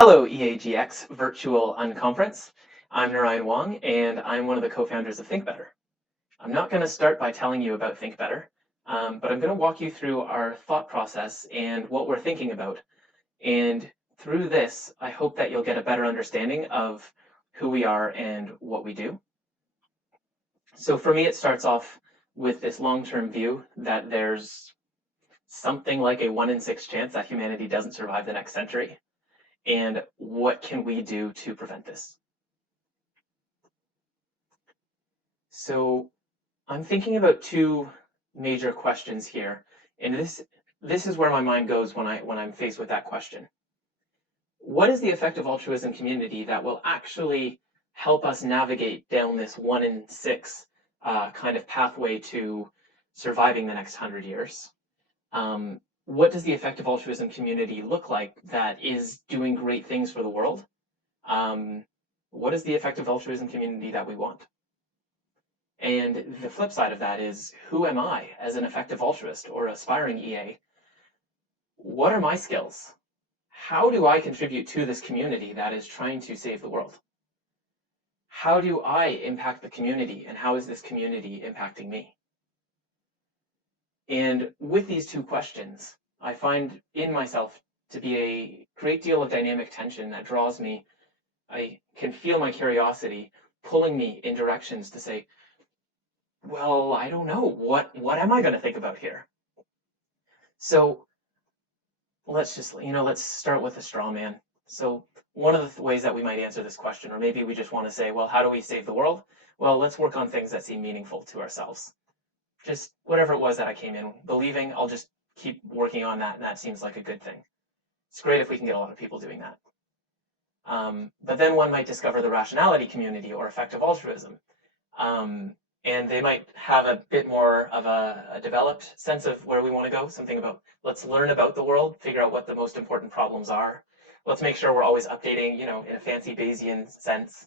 Hello, EAGxVirtual Unconference. I'm Naryan, and I'm one of the co-founders of ThinkBetter. I'm not going to start by telling you about ThinkBetter, but I'm going to walk you through our thought process and what we're thinking about. And through this, I hope that you'll get a better understanding of who we are and what we do. So for me, it starts off with this long-term view that there's something like a 1 in 6 chance that humanity doesn't survive the next century. And what can we do to prevent this? So I'm thinking about two major questions here, and this is where my mind goes when I'm faced with that question. What is the effective altruism community that will actually help us navigate down this 1 in 6 kind of pathway to surviving the next 100 years? What does the effective altruism community look like that is doing great things for the world? What is the effective altruism community that we want? And the flip side of that is, who am I as an effective altruist or aspiring EA? What are my skills? How do I contribute to this community that is trying to save the world? How do I impact the community, and how is this community impacting me? And with these two questions, I find in myself to be a great deal of dynamic tension that draws me. I can feel my curiosity pulling me in directions to say, well, I don't know. What am I going to think about here? So let's start with a straw man. So one of the ways that we might answer this question, or maybe we just want to say, well, how do we save the world? Well, let's work on things that seem meaningful to ourselves. Just whatever it was that I came in believing, I'll just keep working on that, and that seems like a good thing. It's great if we can get a lot of people doing that. But then one might discover the rationality community or effective altruism. And they might have a bit more of a developed sense of where we want to go. Something about, let's learn about the world, figure out what the most important problems are. Let's make sure we're always updating, in a fancy Bayesian sense.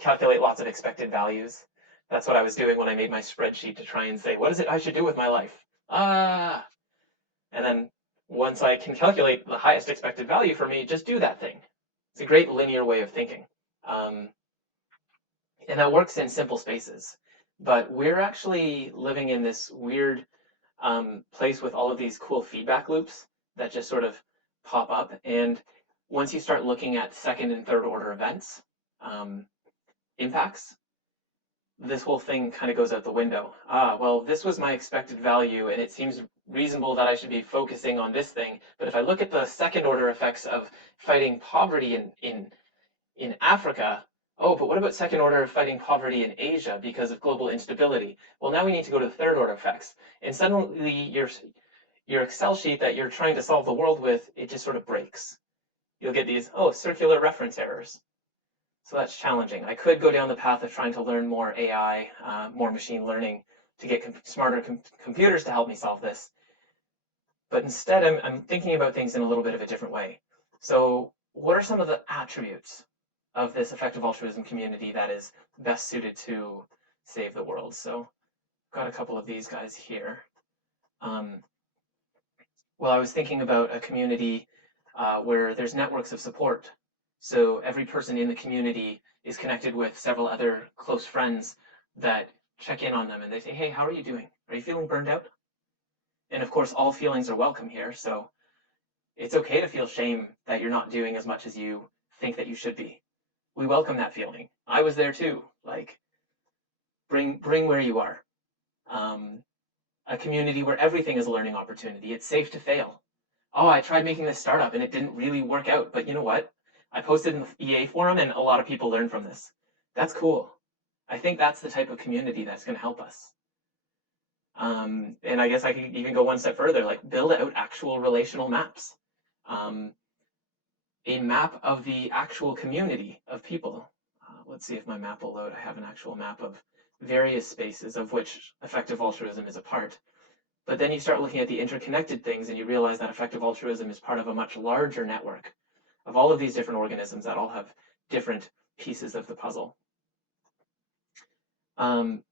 Calculate lots of expected values. That's what I was doing when I made my spreadsheet to try and say, what is it I should do with my life? And then once I can calculate the highest expected value for me, just do that thing. It's a great linear way of thinking. And that works in simple spaces. But we're actually living in this weird place with all of these cool feedback loops that just sort of pop up. And once you start looking at second and third order events, impacts, this whole thing kind of goes out the window. Well, this was my expected value, and it seems reasonable that I should be focusing on this thing. But if I look at the second order effects of fighting poverty in Africa, oh, but what about second order fighting poverty in Asia because of global instability? Well, now we need to go to the third order effects. And suddenly your Excel sheet that you're trying to solve the world with, it just sort of breaks. You'll get these, circular reference errors. So that's challenging. I could go down the path of trying to learn more AI, more machine learning to get smarter computers to help me solve this. But instead, I'm thinking about things in a little bit of a different way. So what are some of the attributes of this effective altruism community that is best suited to save the world? So I've got a couple of these guys here. Well, I was thinking about a community where there's networks of support. So every person in the community is connected with several other close friends that check in on them, and they say, hey, how are you doing? Are you feeling burned out? And of course, all feelings are welcome here. So it's okay to feel shame that you're not doing as much as you think that you should be. We welcome that feeling. I was there too. Like, bring where you are. A community where everything is a learning opportunity. It's safe to fail. Oh, I tried making this startup and it didn't really work out, but you know what? I posted in the EA forum and a lot of people learned from this. That's cool. I think that's the type of community that's going to help us. And I guess I could even go one step further, like build out actual relational maps. A map of the actual community of people. Let's see if my map will load. I have an actual map of various spaces of which effective altruism is a part. But then you start looking at the interconnected things and you realize that effective altruism is part of a much larger network of all of these different organisms that all have different pieces of the puzzle. Who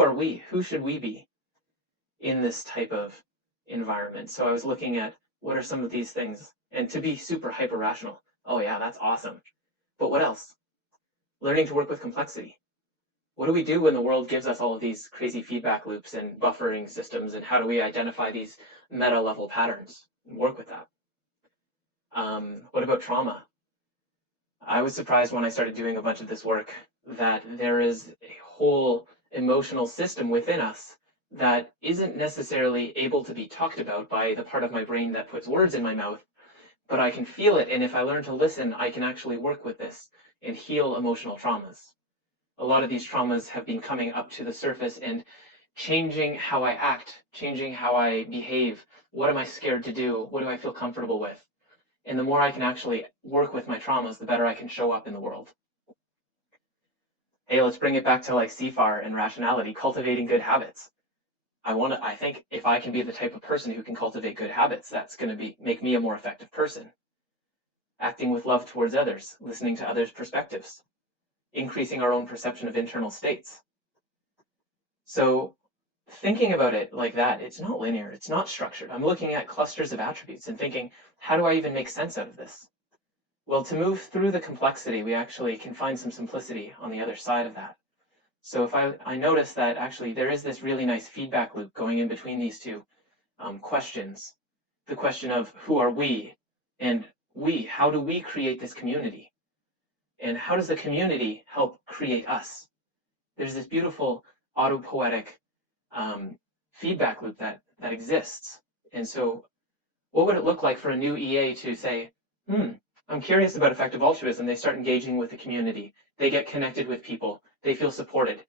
are we? Who should we be in this type of environment? So I was looking at what are some of these things. and to be super hyper rational. Oh yeah, that's awesome. But what else? Learning to work with complexity. What do we do when the world gives us all of these crazy feedback loops and buffering systems, and how do we identify these meta level patterns and work with that? What about trauma? I was surprised when I started doing a bunch of this work that there is a whole emotional system within us that isn't necessarily able to be talked about by the part of my brain that puts words in my mouth, but I can feel it, and if I learn to listen, I can actually work with this and heal emotional traumas. A lot of these traumas have been coming up to the surface and changing how I act, changing how I behave. What am I scared to do? What do I feel comfortable with? And the more I can actually work with my traumas, the better I can show up in the world. Hey, let's bring it back to like CFAR and rationality, cultivating good habits. I think if I can be the type of person who can cultivate good habits, that's going to make me a more effective person. Acting with love towards others, listening to others' perspectives, increasing our own perception of internal states. So thinking about it like that, it's not linear, it's not structured. I'm looking at clusters of attributes and thinking, how do I even make sense out of this? Well, to move through the complexity, we actually can find some simplicity on the other side of that. So if I notice that actually there is this really nice feedback loop going in between these two questions. The question of who are we, and how do we create this community? And how does the community help create us? There's this beautiful autopoetic feedback loop that exists. And so what would it look like for a new EA to say, I'm curious about effective altruism. They start engaging with the community. They get connected with people. They feel supported.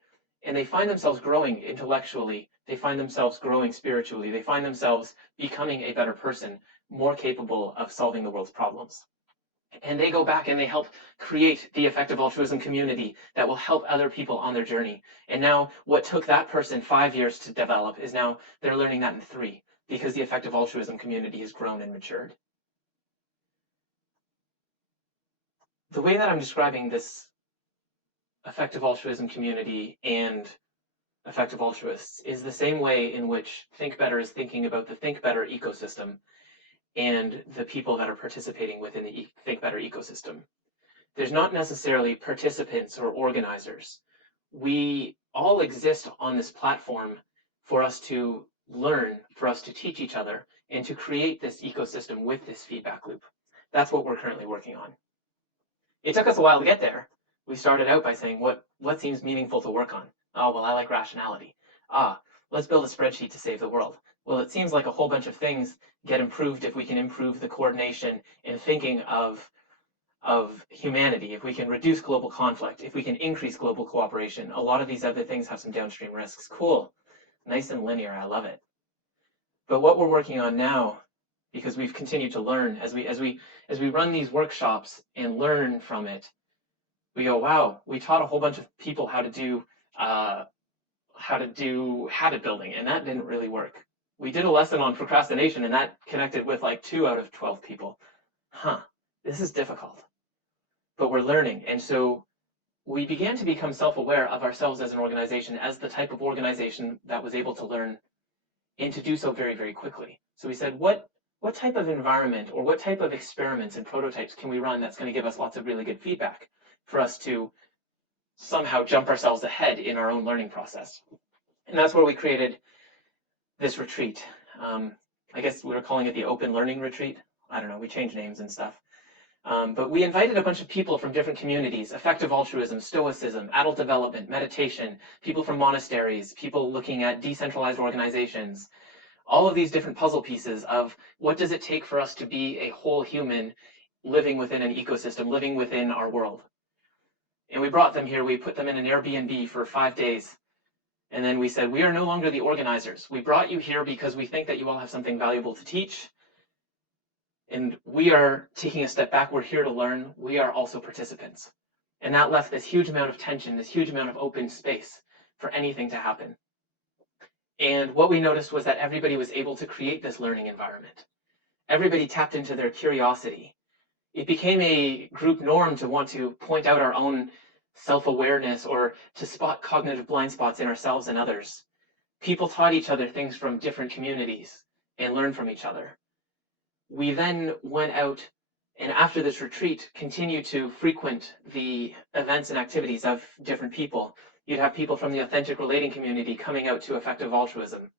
And they find themselves growing intellectually. They find themselves growing spiritually. They find themselves becoming a better person, more capable of solving the world's problems. And they go back and they help create the effective altruism community that will help other people on their journey. And now what took that person 5 years to develop is now they're learning that in 3, because the effective altruism community has grown and matured. The way that I'm describing this effective altruism community and effective altruists is the same way in which ThinkBetter is thinking about the ThinkBetter ecosystem and the people that are participating within the ThinkBetter ecosystem. There's not necessarily participants or organizers. We all exist on this platform for us to learn, for us to teach each other, and to create this ecosystem with this feedback loop. That's what we're currently working on. It took us a while to get there. We started out by saying, what seems meaningful to work on? Oh, well, I like rationality. Let's build a spreadsheet to save the world. Well, it seems like a whole bunch of things get improved if we can improve the coordination and thinking of humanity, if we can reduce global conflict, if we can increase global cooperation. A lot of these other things have some downstream risks. Cool. Nice and linear. I love it. But what we're working on now, because we've continued to learn as we run these workshops and learn from it, we go, wow, we taught a whole bunch of people how to do habit building, and that didn't really work. We did a lesson on procrastination, and that connected with like 2 out of 12 people. This is difficult. But we're learning, and so we began to become self-aware of ourselves as an organization, as the type of organization that was able to learn and to do so very, very quickly. So we said, what type of environment or what type of experiments and prototypes can we run that's going to give us lots of really good feedback for us to somehow jump ourselves ahead in our own learning process? And that's where we created this retreat. I guess we were calling it the Open Learning Retreat. I don't know, we changed names and stuff. But we invited a bunch of people from different communities: effective altruism, stoicism, adult development, meditation, people from monasteries, people looking at decentralized organizations, all of these different puzzle pieces of what does it take for us to be a whole human living within an ecosystem, living within our world. And we brought them here, we put them in an Airbnb for 5 days. And then we said, we are no longer the organizers. We brought you here because we think that you all have something valuable to teach. And we are taking a step back. We're here to learn. We are also participants. And that left this huge amount of tension, this huge amount of open space for anything to happen. And what we noticed was that everybody was able to create this learning environment. Everybody tapped into their curiosity. It became a group norm to want to point out our own self-awareness or to spot cognitive blind spots in ourselves and others. People taught each other things from different communities and learned from each other. We then went out, and after this retreat, continued to frequent the events and activities of different people. You'd have people from the authentic relating community coming out to effective altruism.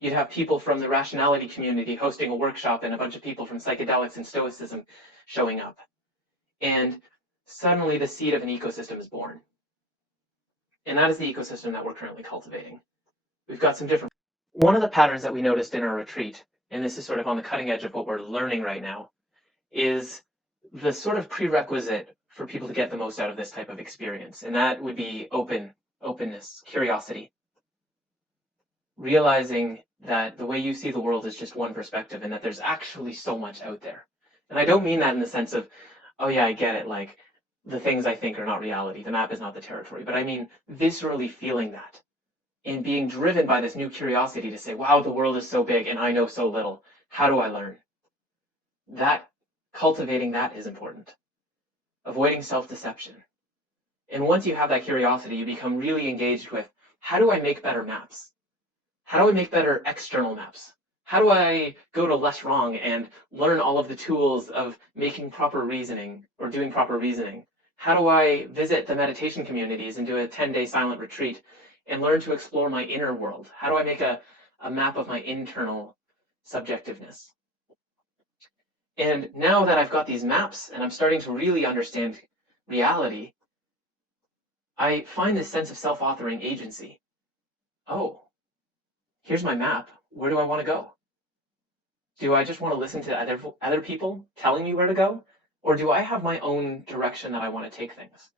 You'd have people from the rationality community hosting a workshop, and a bunch of people from psychedelics and stoicism showing up. And suddenly the seed of an ecosystem is born. And that is the ecosystem that we're currently cultivating. We've got some different. One of the patterns that we noticed in our retreat, and this is sort of on the cutting edge of what we're learning right now, is the sort of prerequisite for people to get the most out of this type of experience. And that would be openness, curiosity. Realizing that the way you see the world is just one perspective, and that there's actually so much out there. And I don't mean that in the sense of, oh yeah, I get it, like the things I think are not reality, the map is not the territory, but I mean viscerally feeling that and being driven by this new curiosity to say, wow, the world is so big and I know so little. How do I learn? That cultivating that is important. Avoiding self-deception. And once you have that curiosity, you become really engaged with, how do I make better maps? How do I make better external maps? How do I go to less wrong and learn all of the tools of making proper reasoning or doing proper reasoning? How do I visit the meditation communities and do a 10-day silent retreat and learn to explore my inner world? How do I make a map of my internal subjectiveness? And now that I've got these maps and I'm starting to really understand reality, I find this sense of self-authoring agency. Oh, here's my map. Where do I want to go? Do I just want to listen to other people telling me where to go? Or do I have my own direction that I want to take things?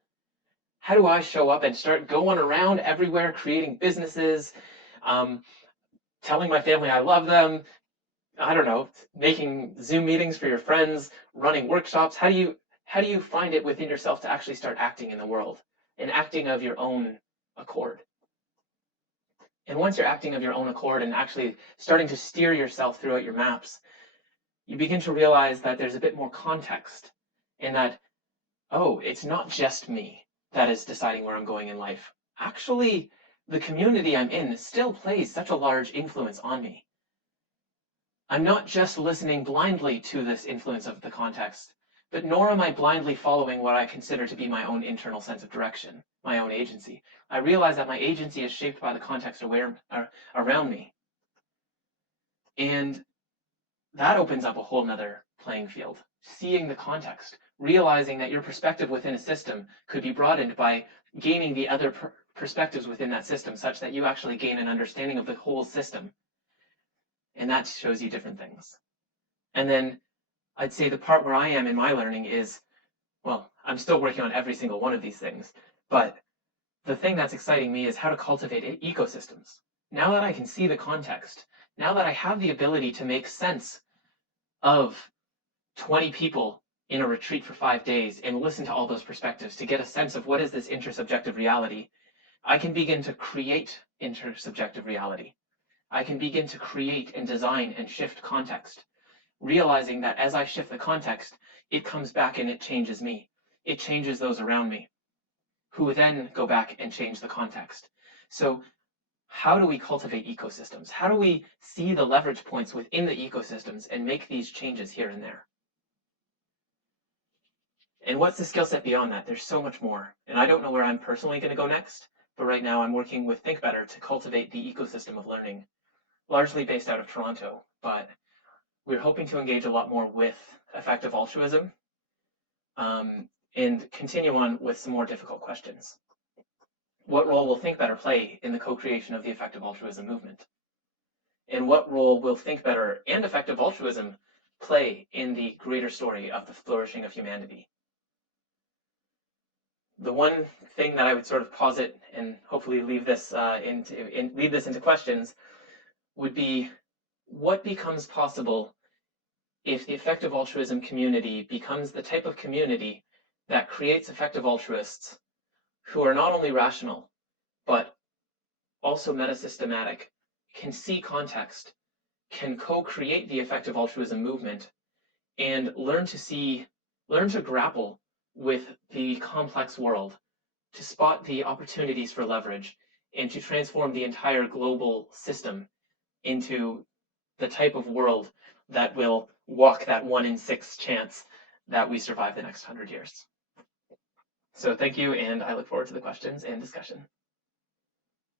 How do I show up and start going around everywhere, creating businesses, telling my family I love them, I don't know, making Zoom meetings for your friends, running workshops? How do you find it within yourself to actually start acting in the world and acting of your own accord? And once you're acting of your own accord and actually starting to steer yourself throughout your maps, you begin to realize that there's a bit more context and that, oh, it's not just me that is deciding where I'm going in life. Actually, the community I'm in still plays such a large influence on me. I'm not just listening blindly to this influence of the context, but nor am I blindly following what I consider to be my own internal sense of direction, my own agency. I realize that my agency is shaped by the context around me. And that opens up a whole nother playing field. Seeing the context, realizing that your perspective within a system could be broadened by gaining the other perspectives within that system, such that you actually gain an understanding of the whole system. And that shows you different things. And then I'd say the part where I am in my learning is, well, I'm still working on every single one of these things, but the thing that's exciting me is how to cultivate ecosystems. Now that I can see the context, now that I have the ability to make sense of 20 people in a retreat for 5 days and listen to all those perspectives to get a sense of what is this intersubjective reality, I can begin to create intersubjective reality. I can begin to create and design and shift context, realizing that as I shift the context, it comes back and it changes me. It changes those around me, who then go back and change the context. So how do we cultivate ecosystems? How do we see the leverage points within the ecosystems and make these changes here and there? And what's the skill set beyond that? There's so much more. And I don't know where I'm personally going to go next, but right now I'm working with ThinkBetter to cultivate the ecosystem of learning, largely based out of Toronto. But we're hoping to engage a lot more with effective altruism and continue on with some more difficult questions. What role will ThinkBetter play in the co-creation of the effective altruism movement? And what role will ThinkBetter and effective altruism play in the greater story of the flourishing of humanity? The one thing that I would sort of posit and hopefully leave this into questions would be, what becomes possible if the effective altruism community becomes the type of community that creates effective altruists who are not only rational, but also metasystematic, can see context, can co-create the effective altruism movement, and learn to grapple with the complex world, to spot the opportunities for leverage, and to transform the entire global system into the type of world that will walk that 1 in 6 chance that we survive the next 100 years. So thank you, and I look forward to the questions and discussion.